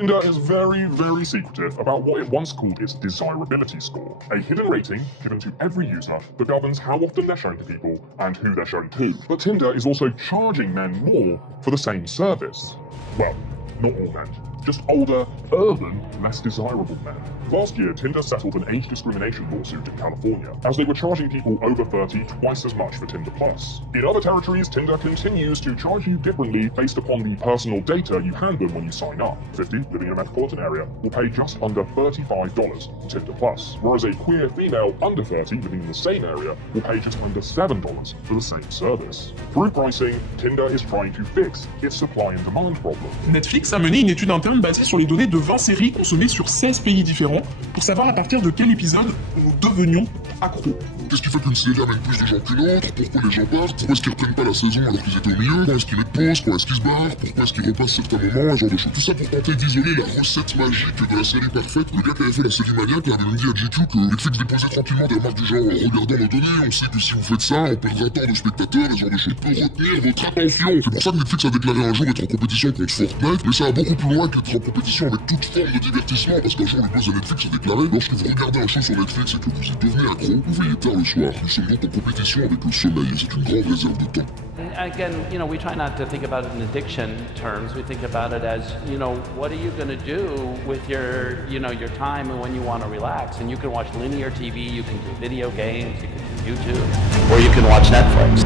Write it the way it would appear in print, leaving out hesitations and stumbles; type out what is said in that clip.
Tinder is very, very secretive about what it once called its desirability score, a hidden rating given to every user that governs how often they're shown to people and who they're shown to. But Tinder is also charging men more for the same service. Well, not all men, just older, urban, less desirable men. Last year, Tinder settled an age discrimination lawsuit in California, as they were charging people over 30 twice as much for Tinder Plus. In other territories, Tinder continues to charge you differently based upon the personal data you hand them when you sign up. 50, living in a metropolitan area, will pay just under $35 for Tinder Plus, whereas a queer female under 30 living in the same area will pay just under $7 for the same service. Through pricing, Tinder is trying to fix its supply and demand problem. Netflix a mené une étude interne basée sur les données de 20 séries consommées sur 16 pays différents pour savoir à partir de quel épisode nous devenions accros. Qu'est-ce qui fait qu'une série amène plus de gens qu'une autre? Pourquoi les gens partent? Pourquoi est-ce qu'ils reprennent pas la saison alors qu'ils étaient au milieu? Quand est-ce qu'ils mettent pause? Quand est-ce qu'ils se barrent? Pourquoi est-ce qu'ils repassent certains moments? Un genre de choses. Tout ça pour tenter d'isoler la recette magique de la série parfaite. Le gars qui avait fait la série Maniac avait même dit à GQ que Netflix déposait tranquillement des remarques du genre regardons nos données, on sait que si vous faites ça, on perdra tant de spectateurs, ce genre de choses peut retenir votre attention. C'est pour ça que Netflix a déclaré un jour être en compétition contre Fortnite, mais ça va beaucoup plus loin qu'être en compétition avec toute forme de divertissement, parce qu'un jour le boss de Netflix a déclaré lorsque vous regardez un show sur Netflix et que vous y devenez accro, vous veillez tard le soir. Nous sommes donc en compétition avec le sommeil, et c'est une grande réserve de temps. Again, we try not to think about it in addiction terms. We think about it as, what are you going to do with your time and when you want to relax? And you can watch linear TV, you can do video games, you can do YouTube, or you can watch Netflix.